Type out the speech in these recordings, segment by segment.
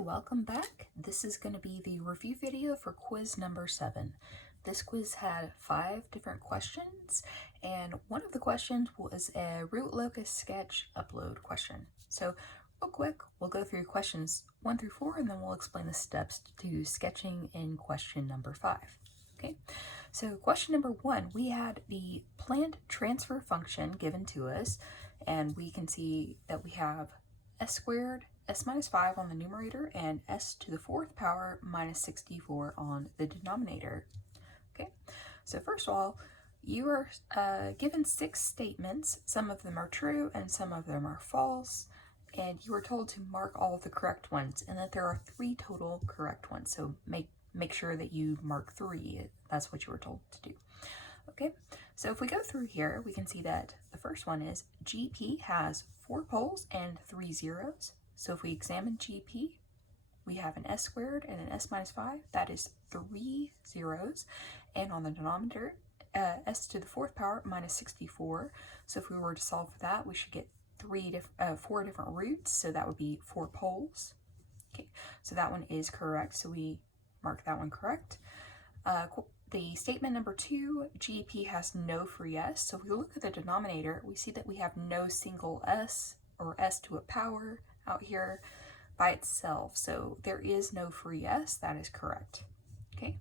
welcome back. This is going to be the review video for quiz number 7. This quiz had 5 different questions, and one of the questions was a Root Locus sketch upload question. So real quick, we'll go through questions 1 through 4, and then we'll explain the steps to sketching in question number 5. Okay, so question number 1, we had the plant transfer function given to us, and we can see that we have s squared, s minus 5 on the numerator, and s to the 4th power minus 64 on the denominator. Okay, so first of all, you are given 6 statements. Some of them are true and some of them are false, and you are told to mark all of the correct ones, and that there are 3 total correct ones. So make sure that you mark 3. That's what you were told to do. Okay, so if we go through here, we can see that the first one is GP has 4 poles and 3 zeros. So if we examine GP, we have an s squared and an s minus 5. That is 3 zeros. And on the denominator, s to the 4th power minus 64. So if we were to solve for that, we should get 4 different roots. So that would be 4 poles. Okay, so that one is correct. So we mark that one correct. The statement number 2, GP has no free s. So if we look at the denominator, we see that we have no single s or s to a power out here by itself. So there is no free s. That is correct. Okay.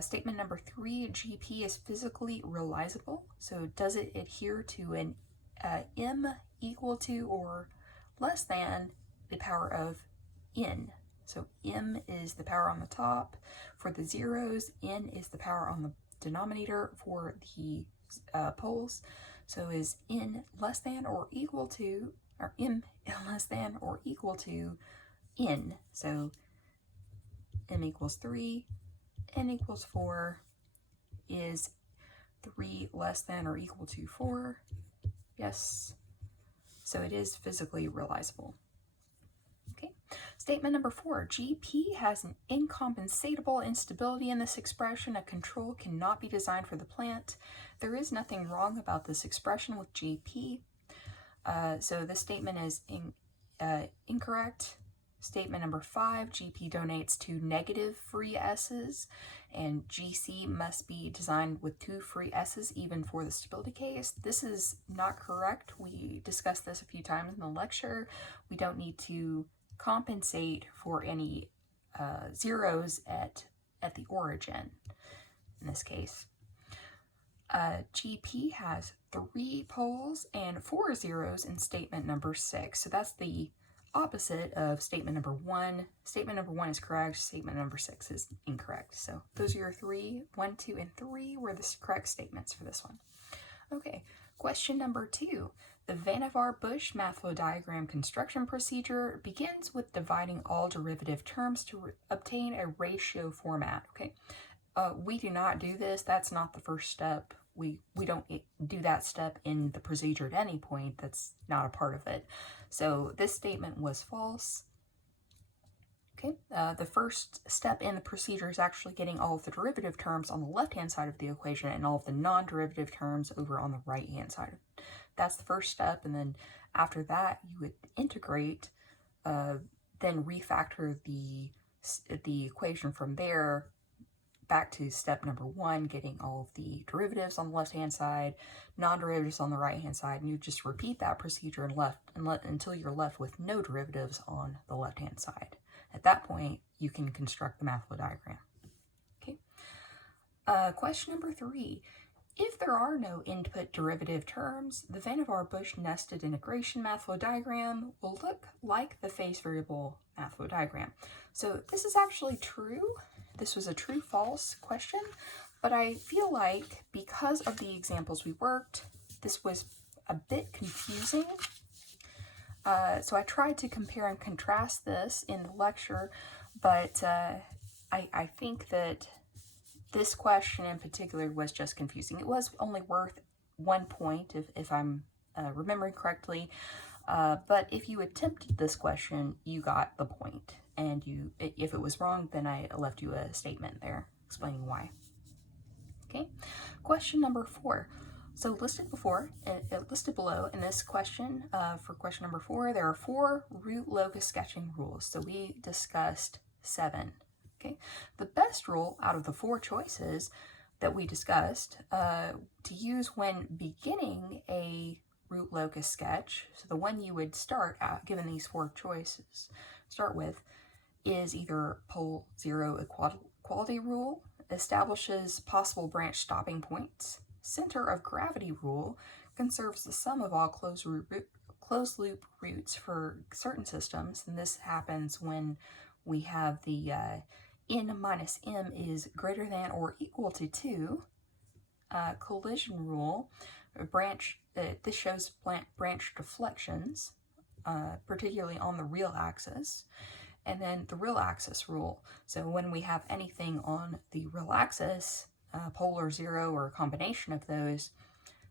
Statement number 3, GP is physically realizable. So does it adhere to an m equal to or less than the power of n? So m is the power on the top for the zeros, n is the power on the denominator for the poles. So is n less than or equal to, or m less than or equal to n? So m equals 3, n equals 4. Is 3 less than or equal to 4? Yes. So it is physically realizable. Okay. Statement number 4, GP has an incompensable instability in this expression. A control cannot be designed for the plant. There is nothing wrong about this expression with GP. So this statement is incorrect. Statement number 5, GP donates 2 negative free s's, and GC must be designed with 2 free s's even for the stability case. This is not correct. We discussed this a few times in the lecture. We don't need to compensate for any zeros at the origin in this case. GP has 3 poles and 4 zeros in statement number 6. So that's the opposite of statement number 1. Statement number 1 is correct. Statement number 6 is incorrect. So those are your 3. 1, 2, and 3 were the correct statements for this one. Okay, question number 2. The Vannevar-Bush math flow diagram construction procedure begins with dividing all derivative terms to obtain a ratio format. Okay, we do not do this. That's not the first step. We don't do that step in the procedure at any point. That's not a part of it. So this statement was false. Okay, the first step in the procedure is actually getting all of the derivative terms on the left-hand side of the equation and all of the non-derivative terms over on the right-hand side. That's the first step, and then after that, you would integrate, then refactor the equation from there back to step number 1, getting all of the derivatives on the left-hand side, non-derivatives on the right-hand side, and you just repeat that procedure until you're left with no derivatives on the left-hand side. At that point, you can construct the math flow diagram. Okay. Question number 3. If there are no input derivative terms, the Vannevar-Bush nested integration math flow diagram will look like the phase variable math flow diagram. So this is actually true. This was a true-false question, but I feel like because of the examples we worked, this was a bit confusing. So I tried to compare and contrast this in the lecture, but I think that this question in particular was just confusing. It was only worth 1 point if I'm remembering correctly, but if you attempted this question, you got the point. And if it was wrong, then I left you a statement there explaining why. Okay, question number 4. So listed below in this question, for question number 4, there are 4 root locus sketching rules. So we discussed 7. Okay, the best rule out of the 4 choices that we discussed to use when beginning a root locus sketch, so the one you would start out, given these 4 choices, start with, is either pole 0 equality rule, establishes possible branch stopping points, center of gravity rule, conserves the sum of all closed loop roots for certain systems, and this happens when we have the n minus m is greater than or equal to 2, collision rule, this shows branch deflections, particularly on the real axis, and then the real axis rule. So when we have anything on the real axis, polar 0 or a combination of those,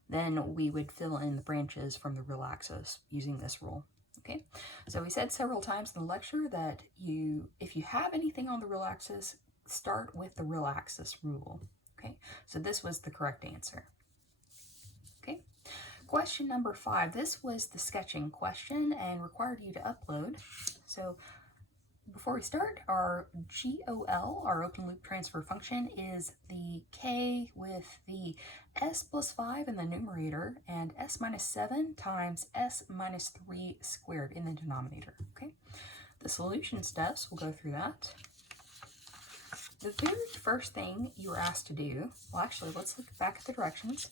then we would fill in the branches from the real axis using this rule. Okay, so we said several times in the lecture that if you have anything on the real axis, start with the real axis rule. Okay, so this was the correct answer. Okay, question number 5. This was the sketching question and required you to upload. So before we start, our GOL, our open loop transfer function, is the k with the s plus 5 in the numerator and s minus 7 times s minus 3 squared in the denominator. Okay, the solution steps, we'll go through that. The very first thing you were asked to do, well actually let's look back at the directions.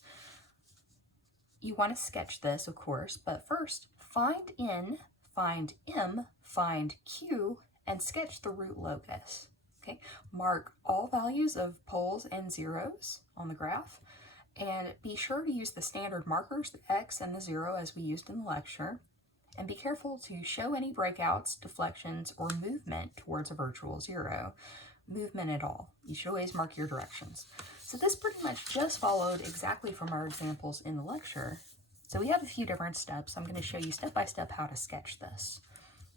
You want to sketch this, of course, but first find n, find m, find q, and sketch the root locus. Okay, mark all values of poles and zeros on the graph, and be sure to use the standard markers, the X and the 0, as we used in the lecture, and be careful to show any breakouts, deflections, or movement towards a virtual 0. Movement at all. You should always mark your directions. So this pretty much just followed exactly from our examples in the lecture. So we have a few different steps. I'm going to show you step by step how to sketch this.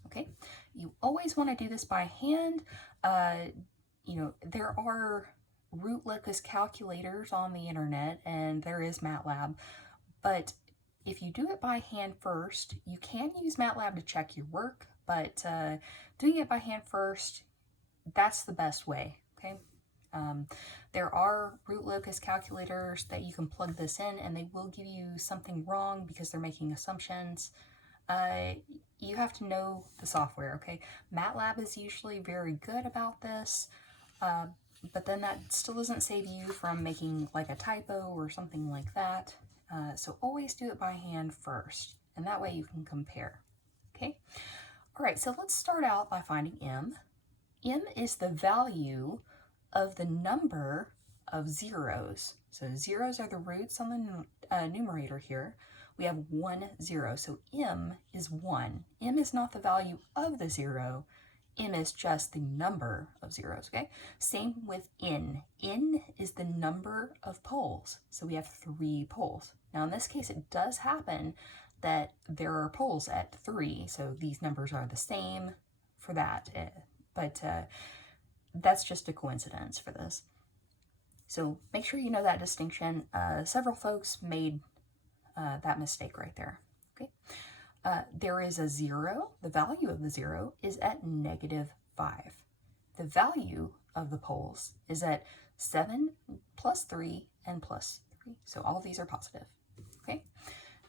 Okay, you always want to do this by hand. There are root locus calculators on the internet, and there is MATLAB, but if you do it by hand first, you can use MATLAB to check your work, but doing it by hand first, that's the best way. Okay, there are root locus calculators that you can plug this in, and they will give you something wrong because they're making assumptions. You have to know the software, okay? MATLAB is usually very good about this, but then that still doesn't save you from making like a typo or something like that. So always do it by hand first, and that way you can compare, okay? All right, so let's start out by finding m. M is the value of the number of zeros. So zeros are the roots on the numerator here. We have 1, 0, so m is 1. M is not the value of the 0. M is just the number of zeros, okay? Same with n. N is the number of poles, so we have 3 poles. Now in this case, it does happen that there are poles at 3, so these numbers are the same for that, but that's just a coincidence for this. So make sure you know that distinction. Several folks made that mistake right there. Okay, there is a 0. The value of the 0 is at -5. The value of the poles is at 7 plus 3 and plus 3. So all of these are positive. Okay,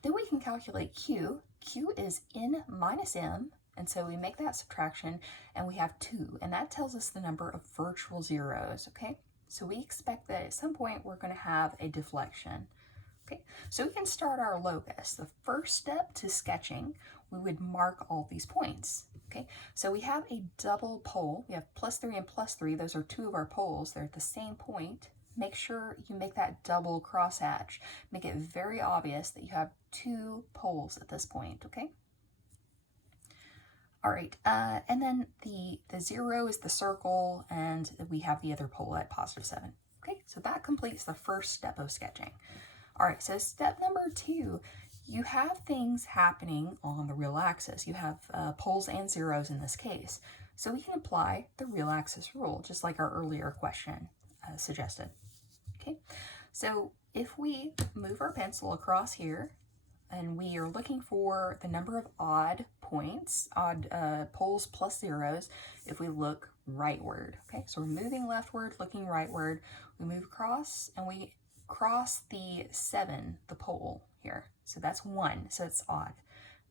then we can calculate Q. Q is n minus m, and so we make that subtraction, and we have 2, and that tells us the number of virtual zeros. Okay, so we expect that at some point we're going to have a deflection. Okay, so we can start our locus. The first step to sketching, we would mark all these points. Okay, so we have a double pole. We have plus 3 and plus 3. Those are 2 of our poles. They're at the same point. Make sure you make that double crosshatch. Make it very obvious that you have 2 poles at this point, okay? All right, and then the 0 is the circle, and we have the other pole at +7. Okay, so that completes the first step of sketching. All right, so step number 2, you have things happening on the real axis. You have poles and zeros in this case. So we can apply the real axis rule, just like our earlier question suggested. Okay, So if we move our pencil across here, and we are looking for the number of odd points, odd poles plus zeros, if we look rightward. Okay, so we're moving leftward, looking rightward. We move across, and we cross the 7, the pole here. So that's 1, so it's odd.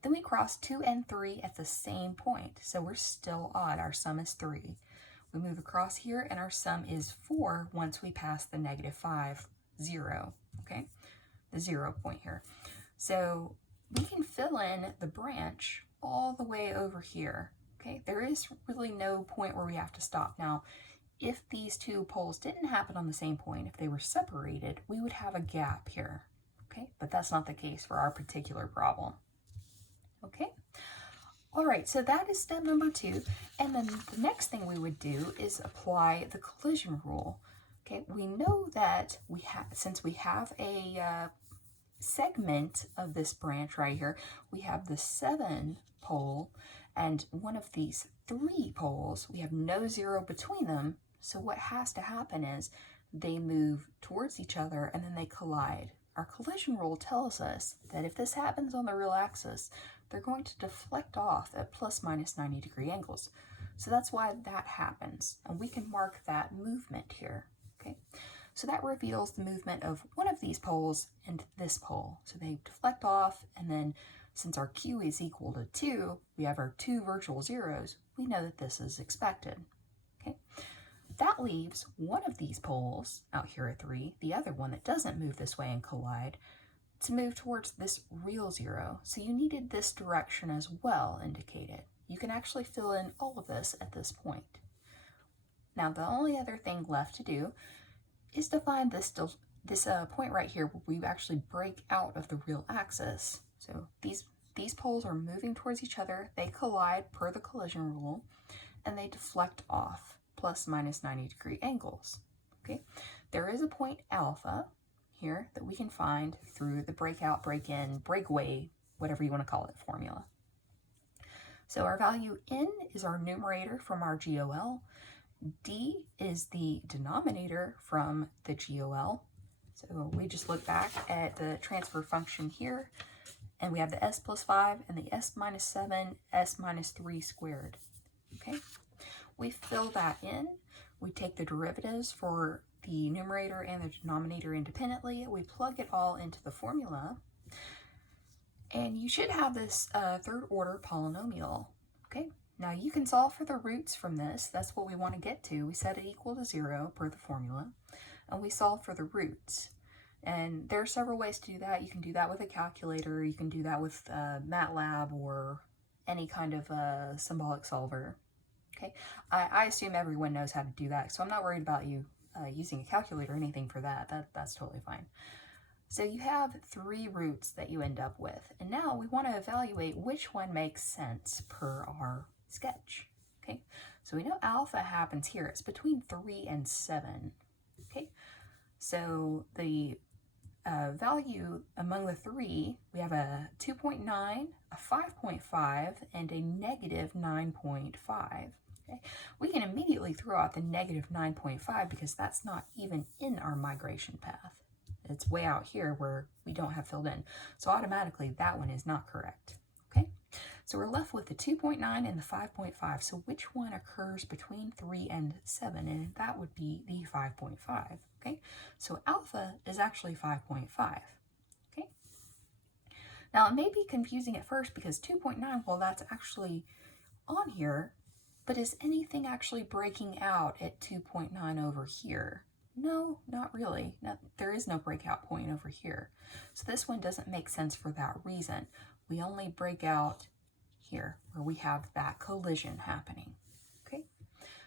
Then we cross 2 and 3 at the same point, so we're still odd. Our sum is 3. We move across here, and our sum is 4 once we pass the -5, 0, okay? The 0 point here. So we can fill in the branch all the way over here, okay? There is really no point where we have to stop. Now, if these two poles didn't happen on the same point, if they were separated, we would have a gap here, okay? But that's not the case for our particular problem, okay? All right, so that is step number 2. And then the next thing we would do is apply the collision rule, okay? We know that since we have a segment of this branch right here, we have the 7 pole and one of these 3 poles. We have no 0 between them, so what has to happen is they move towards each other and then they collide. Our collision rule tells us that if this happens on the real axis, they're going to deflect off at ±90-degree angles. So that's why that happens, and we can mark that movement here, okay? So that reveals the movement of one of these poles and this pole. So they deflect off, and then since our Q is equal to 2, we have our 2 virtual zeros, we know that this is expected, okay? That leaves one of these poles out here at 3, the other one that doesn't move this way and collide, to move towards this real 0. So you needed this direction as well indicated. You can actually fill in all of this at this point. Now the only other thing left to do is to find this point right here where we actually break out of the real axis. So these poles are moving towards each other, they collide per the collision rule, and they deflect off ±90-degree angles. Okay, there is a point alpha here that we can find through the breakout, break-in, breakaway, whatever you want to call it, formula. So our value n is our numerator from our GOL. D is the denominator from the GOL. So we just look back at the transfer function here, and we have the s plus 5 and the s minus 7, s minus 3 squared. Okay, we fill that in. We take the derivatives for the numerator and the denominator independently. We plug it all into the formula, and you should have this third order polynomial. Okay, now you can solve for the roots from this. That's what we want to get to. We set it equal to 0 per the formula, and we solve for the roots. And there are several ways to do that. You can do that with a calculator. You can do that with MATLAB or any kind of symbolic solver. Okay, I assume everyone knows how to do that, so I'm not worried about you using a calculator or anything for that. That's totally fine. So you have 3 roots that you end up with, and now we want to evaluate which one makes sense per our sketch. Okay, so we know alpha happens here. It's between 3 and 7. Okay, so the value among the 3, we have a 2.9, a 5.5, and a negative 9.5. Okay, we can immediately throw out the negative 9.5 because that's not even in our migration path. It's way out here where we don't have filled in. So automatically that one is not correct. Okay, so we're left with the 2.9 and the 5.5. So which one occurs between 3 and 7? And that would be the 5.5. Okay, so alpha is actually 5.5. Okay, now it may be confusing at first because 2.9, well, that's actually on here, but is anything actually breaking out at 2.9 over here? No, not really. No, there is no breakout point over here. So this one doesn't make sense for that reason. We only break out here where we have that collision happening. Okay,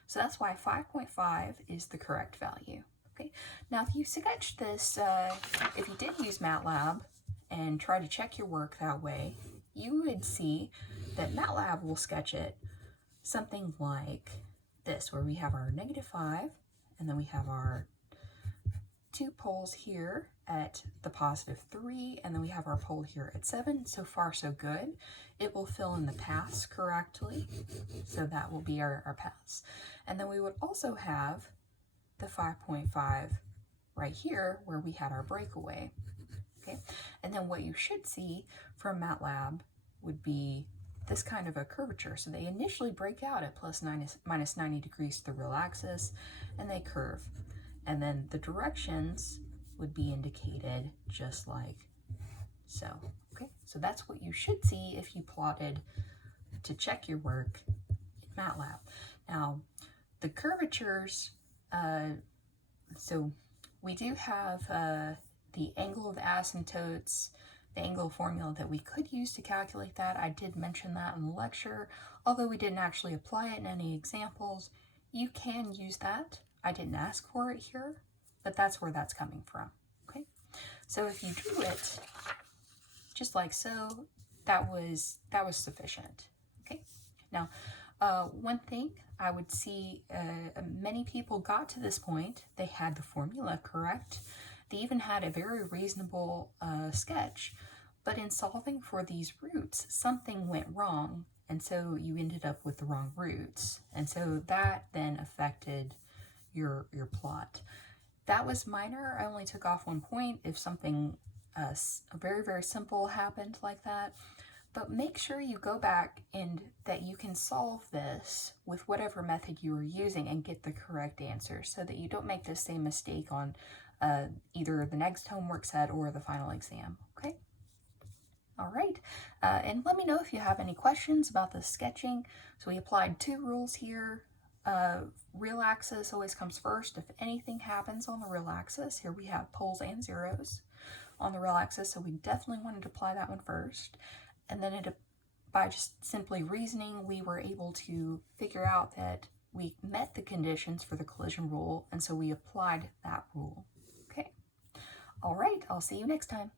so that's why 5.5 is the correct value. Okay, now if you sketch this, if you did use MATLAB and try to check your work that way, you would see that MATLAB will sketch it something like this, where we have our -5, and then we have our 2 poles here at the +3, and then we have our pole here at 7. So far, so good. It will fill in the paths correctly, so that will be our paths. And then we would also have the 5.5 right here where we had our breakaway. Okay, and then what you should see from MATLAB would be this kind of a curvature. So they initially break out at minus 90 degrees to the real axis, and they curve. And then the directions would be indicated just like so. Okay, so that's what you should see if you plotted to check your work in MATLAB. Now, the curvatures, so we do have the angle of asymptotes, the angle formula that we could use to calculate that. I did mention that in the lecture, although we didn't actually apply it in any examples. You can use that. I didn't ask for it here, but that's where that's coming from. Okay, so if you drew it just like so, that was sufficient. Okay, now one thing I would see, many people got to this point, they had the formula correct, they even had a very reasonable sketch, but in solving for these roots, something went wrong, and so you ended up with the wrong roots, and so that then affected your plot. That was minor. I only took off 1 point if something very, very simple happened like that. But make sure you go back and that you can solve this with whatever method you are using and get the correct answer so that you don't make the same mistake on either the next homework set or the final exam, okay? All right, and let me know if you have any questions about the sketching. So we applied 2 rules here. Real axis always comes first if anything happens on the real axis. Here we have poles and zeros on the real axis, so we definitely wanted to apply that one first. And then by just simply reasoning, we were able to figure out that we met the conditions for the collision rule, and so we applied that rule. Okay. All right, I'll see you next time.